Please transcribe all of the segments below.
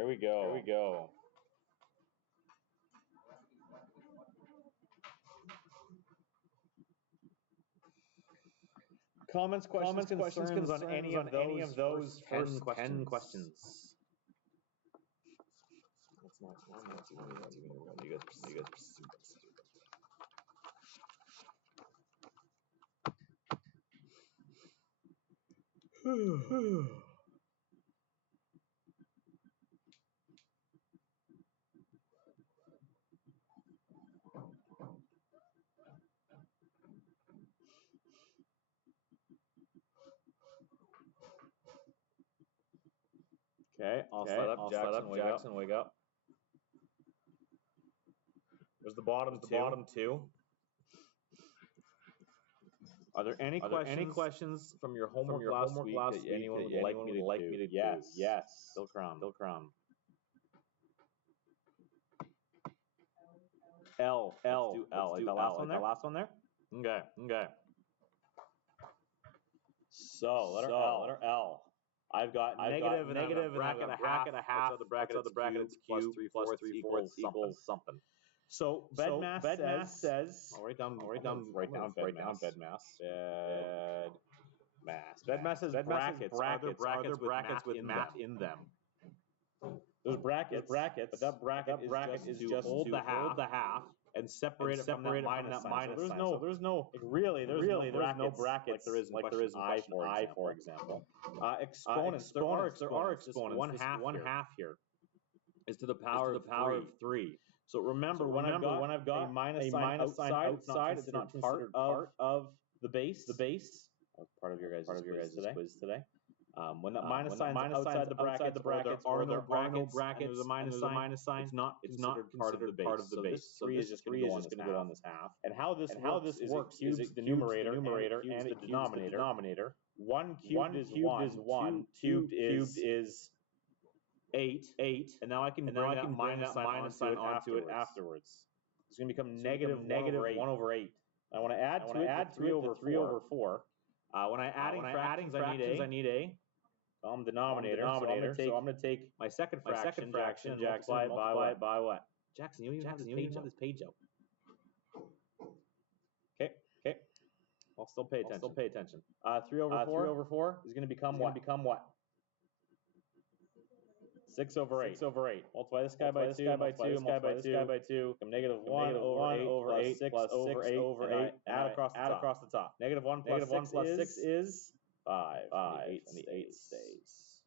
Here we go. Here we go. Comments, questions, concerns on any of those first 10 questions. That's not even real. You guys are stupid. Okay, I'll set up. Jackson, wake up. There's the bottom two. Are there any questions from your homework last week that anyone would like me to do? Yes. Bill Crum. L. Let's do L. Like the last one there? Okay. So, letter L. I've got negative and bracket and a half. The bracket it's cube plus 3 equals something. So BEDMAS says. I'll write down BEDMAS. BEDMAS says brackets. Are there brackets with math in them? There's brackets, but that bracket is just to hold the half and separate it from that minus sign. So there's no bracket like there is in question I, for example. Exponents, there are exponents. One half here is to the power of 3. So remember, when I've got a minus sign outside, it's not part of the base. That was part of your guys' quiz today. When that minus sign outside the brackets, there are no brackets, there's a minus sign, it's not considered part of the base. So 3 is just going to go on this half. And how this works is the numerator and the denominator. 1 cubed is 1, 2 cubed is 8, and now I can bring that minus sign onto it afterwards. It's going to become negative 1 over 8. I want to add to it 3 over 4. When I'm adding fractions, I need a denominator. So I'm going to take my second fraction, Jackson, and multiply it by what? Jackson, you don't even have this page out. Okay. I'll still pay attention. 3 over 4 is going to become what? 6 over 8. Multiply this guy by 2, multiply this guy by 2. Become negative 1 over 8 plus 6 over 8. Add across the top. Negative 1 plus 6 is 5. And the 8 stays.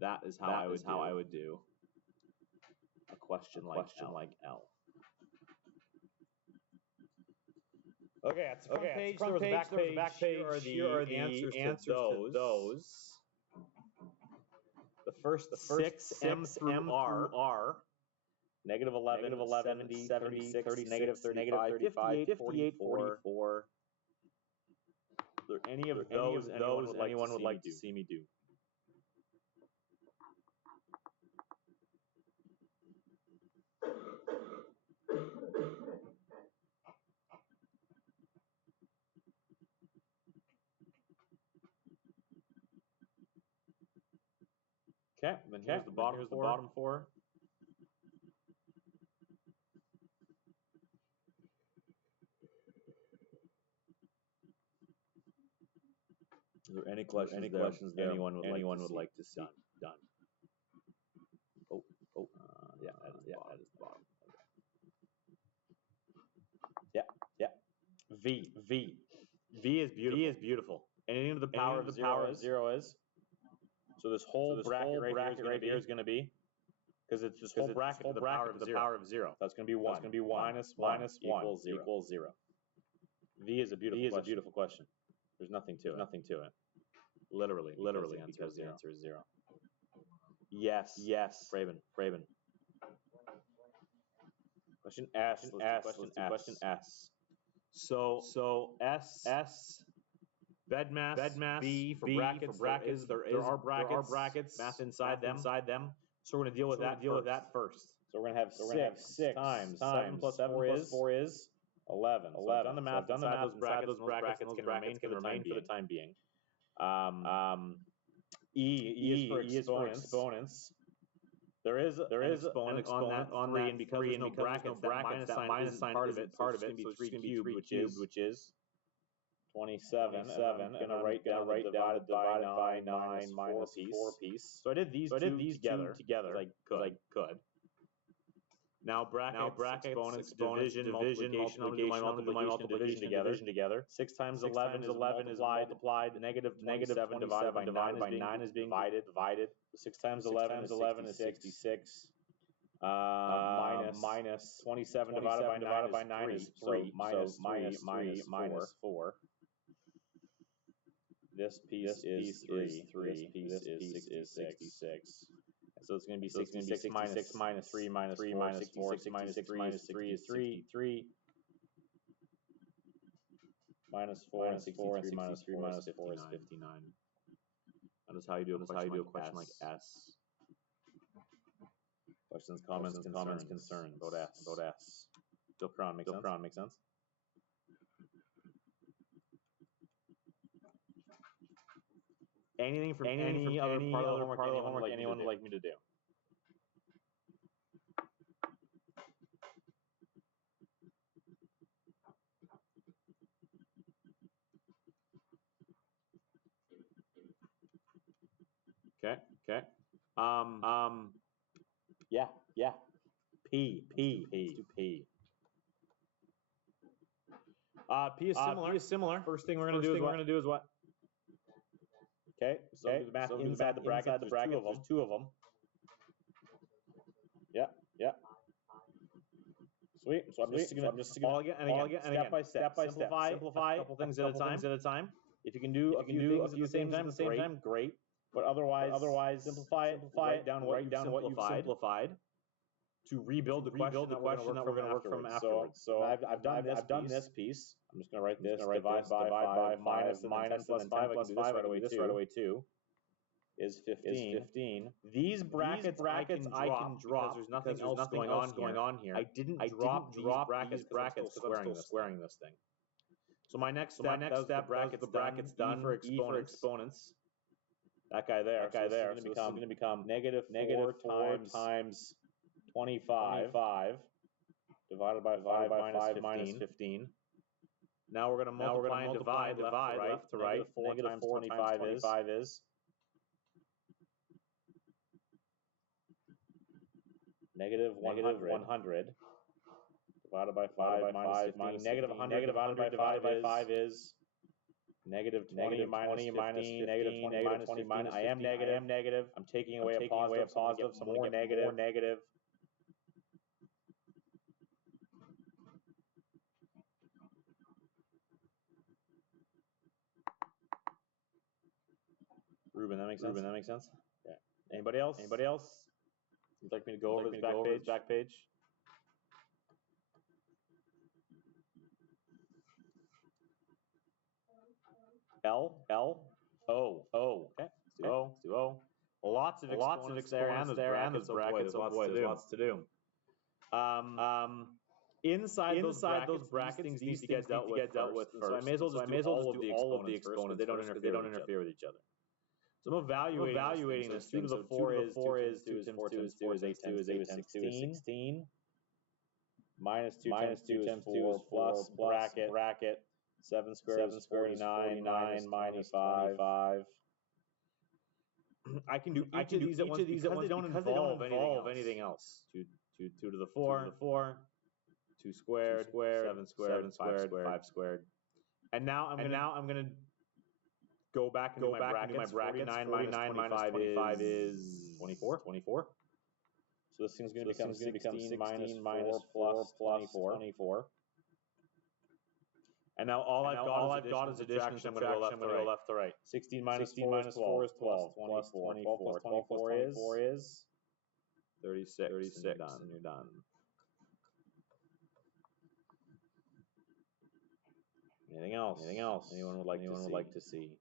That is how I would do a question like L. Okay, that's the front page. There was a back page. Here are the answers to those. The first 6 M through R. Negative 11, 70, 36, negative 35, 58, 44. Are there any of those anyone would like to see me do? Okay, then here's the bottom 4. Are there any questions there anyone would like to see done? Yeah, that is the bottom. Okay. Yeah. V is beautiful. Anything to the power of 0 is. So this whole bracket right here is going to be, because it's this whole bracket to the power of 0. That's going to be 1. That's going to be 1 minus 1 equals 0. V is a beautiful question. There's nothing to it. Literally, the answer is 0. Yes. Raven. Question S. Question S. So S. BEDMAS. B for brackets. There are brackets. Math inside them. So we're going to deal with that first. So we're going to have 6 times 7 plus 4 is 11. So I've done the math. Those brackets can remain for the time being. E is for exponents. There is an exponent on that 3, and because there's no brackets, that minus sign isn't part of it, so it's going to be 3 cubed, which is 27. And I'm going to write down divided by 9 minus 4 piece. So I did these two together as I could. Now brackets, exponents, division, multiplication. I'll do my multiplication together. 6 times 11 is multiplied. Negative 27 divided by 9 is being divided. 6 times 11 is 66. Minus 27 divided by 9 is 3. So minus 4. This piece is 3. This piece is 66. So it's going to be 66 minus 3 minus 4. 66 minus 3 is 3. Minus 4 and 63 minus 4 is 59. That is how you do a question like S. Questions, comments, concerns. Vote S. Still Crown makes sense? Anything from any other part of the homework anyone would like me to do? Okay. Yeah. P. Let's do P. P is similar. First thing we're going to do is what? Okay, so do the math inside the bracket. There's two of them. Yeah. Sweet. So I'm just going to all again, step by step. Simplify a couple things at a time. If you can do a few things at the same time, great. But otherwise, simplify it. Write down what you've simplified to rebuild the question that we're going to work from afterwards. So I've done this piece. I'm just going to write this. Divide by 5 minus 10 plus 5. I can do this right away too. Is 15. These brackets I can drop because there's nothing else going on here. I didn't drop these brackets because I'm still squaring this thing. So my next step, the brackets done. E for exponents. That guy there. So this is going to become negative 4 times 25 divided by 5 minus 15. Now we're going to multiply and divide left to right. Negative 4 times 25 is negative 100 divided by 5 minus 15. Negative 100 divided by 5 is negative 20 minus 15. Negative 20 minus 15. I am negative. I'm taking away a positive. So more negative. Ruben, that makes sense? Okay. Anybody else? Would like me to go over this back page? L, O. Okay. Let's do O. Lots of exponents there and those brackets. There's lots to do. Inside those brackets, things need to get dealt with first. So I may as well just do all of the exponents. They don't interfere with each other. So I'm evaluating this. 2 to the 4 is 2 times 2 is 8 times 2 is 16. Minus 2 times 2 is 4 plus bracket. 7 squared is 49 minus 5. I can do each of these at once because they don't involve anything else. 2 to the 4, 2 squared, 7 squared, 5 squared. And now I'm going to go back into my brackets. 49 minus 25 is 24. So this thing's going to become 16 minus 4 plus 24. And now all I've got is addition. I'm going to go left to right. 16 minus 4 is 12. 24 plus 24 is 36. And you're done. Anything else? Anyone would like to see?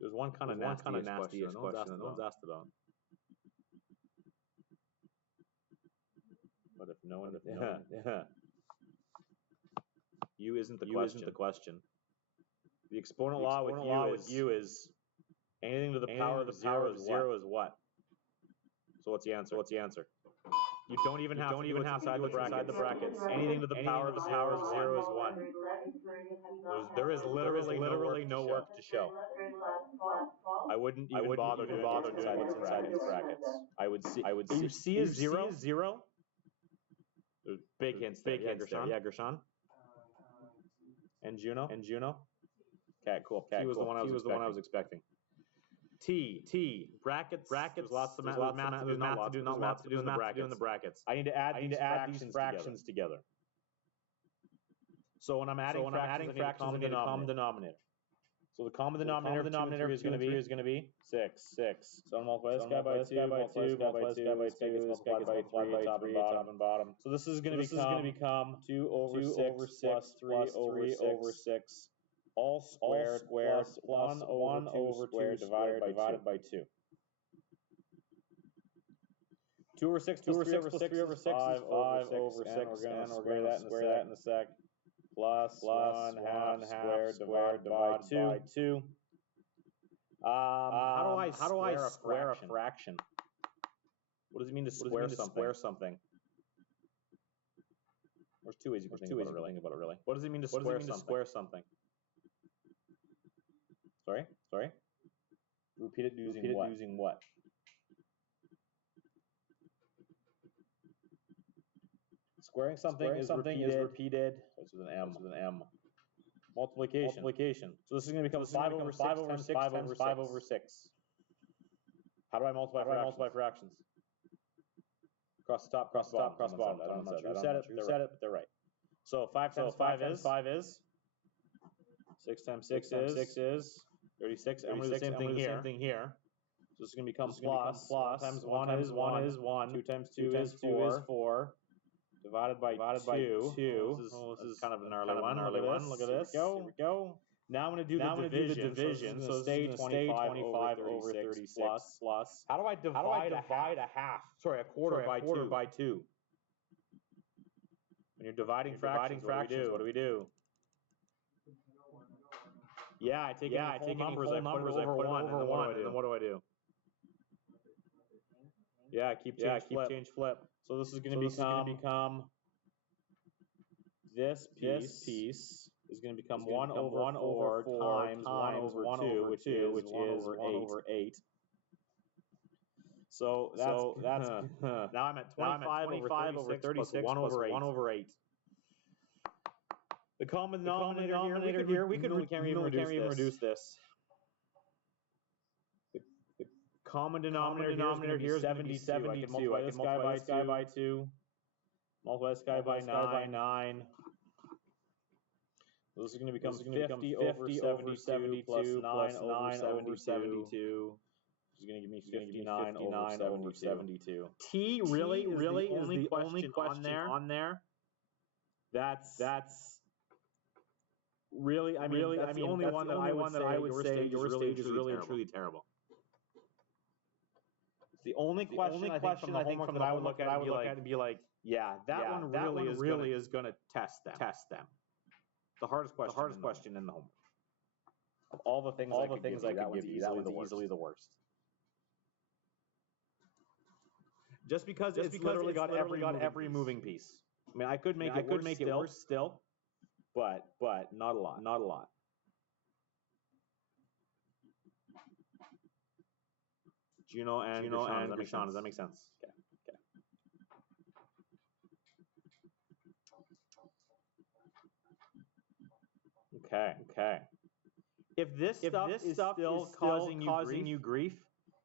There's one kind of nasty question that no one's asked about. But if no one, U isn't the question. The exponent law with U is Anything to the power of zero is what? So what's the answer? What's the answer? You don't even have to do what's inside the brackets. Anything to the power of zero is one. There is literally no work to show. I wouldn't even bother doing what's inside these brackets. I would see. You see a zero? There's big hints there. Yeah, Gershon. And Juno. Okay, cool. T was the one I was expecting. T brackets. There's lots of math to do in the brackets. I need to add these fractions together. So when I'm adding fractions, I need a common denominator. So the common denominator of 2 and 3 is going to be 6. So I'm multiply this guy by 2, multiply this guy by 2, this guy gets multiplied by 3, top and bottom. So this is going to become 2 over 6 plus 3 over 6 all squared plus 1 over 2 divided by 2. 2 over 6 plus 3 over 6 is 5 over 6, and we're going to square that in a sec. Plus 1 half squared divided by 2. How do I square a fraction? What does it mean to square something? There's two ways you can think about it, really. What does it mean to square something? Sorry? Repeat it using what? Squaring something is repeated. It's with an M. Multiplication. So this is going to become 5 over 5 over 6. How do I multiply fractions? Across the top, across the bottom. I'm not sure who said it, but they're right. So 5 times 5 is 6 times 6 is 36. And we're doing the same thing here. So this is going to become plus. 1 times 1 is 1. 2 times 2 is 4. Divided by 2. This is kind of an early one. Look at this. Here we go. Now I'm going to do the division. So stay 25 over 36 plus. How do I divide a half? Sorry, a quarter by 2. When you're dividing fractions, what do we do? Yeah, I take any numbers, I put it over 1, and then what do I do? Yeah, keep change, flip. So this is going to become this piece is going to become 1 over 4 times 1 over 2, which is 1 over 8. So that's now I'm at 25 over 36 plus 1 over 8. The common denominator here, we can't even reduce this. The common denominator here is 72. I can multiply this guy by 2. Multiply this guy by 9. So this is going to become 50 over 72 plus 9 over 72. Which is going to give me 59 over 72. T really is the only question on there. That's really, that's the only one that I would say your stage is really and truly terrible. It's the only question I think from the homework that I would look at and be like, yeah, that one really is going to test them. The hardest question in the homework. Of all the things I could give you, that one's easily the worst. Just because it's literally got every moving piece. I mean, I could make it worse still, but not a lot. Juno and Gershon, does that make sense? Okay. If this stuff is still causing you grief,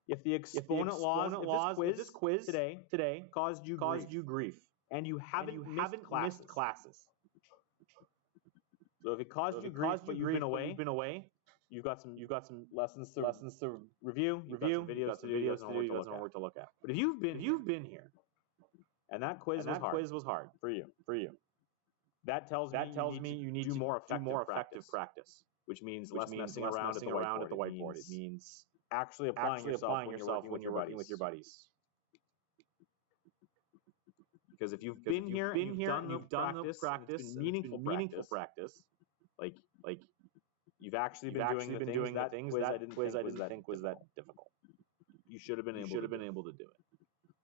if the exponent laws, if this quiz today caused you grief, and you haven't missed classes. So if it caused you grief, but you've been away, you've got some lessons to review, videos to do, you got some work to look at. But if you've been here, and that quiz was hard for you, that tells me you need to do more effective practice, which means less messing around at the whiteboard. It means actually applying yourself when you're working with your buddies. Because if you've been here and you've done the practice, it's been meaningful practice, like You've actually been doing the things that I didn't think was that difficult. You should have been able to do it.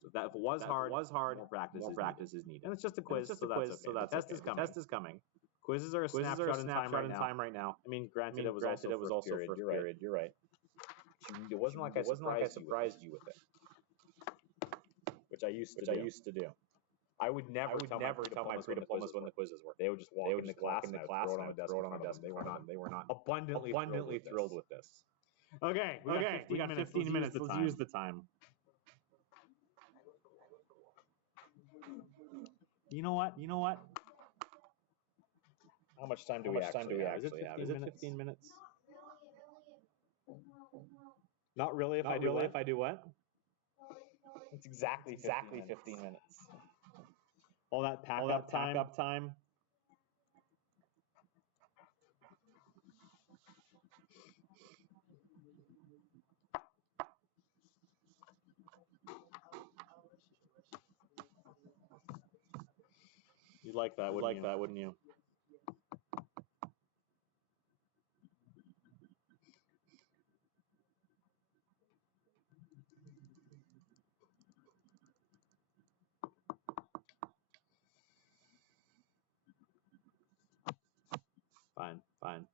So that if it was hard, more practice is needed. And it's just a quiz, so that's okay. The test is coming. Quizzes are a snapshot in time right now. I mean, granted, it was also first period. You're right. It wasn't like I surprised you with it, which I used to do. I would never tell my pre-diplomas when the quizzes were. They would just walk into class and throw it on the desk. They were not abundantly thrilled with this. Okay, we got 15 minutes. Let's use the time. You know what? How much time do we actually have? Is it 15 minutes? Not really. If I do what? It's exactly 15 minutes. All that pack up time. You'd like that, wouldn't you? Fine.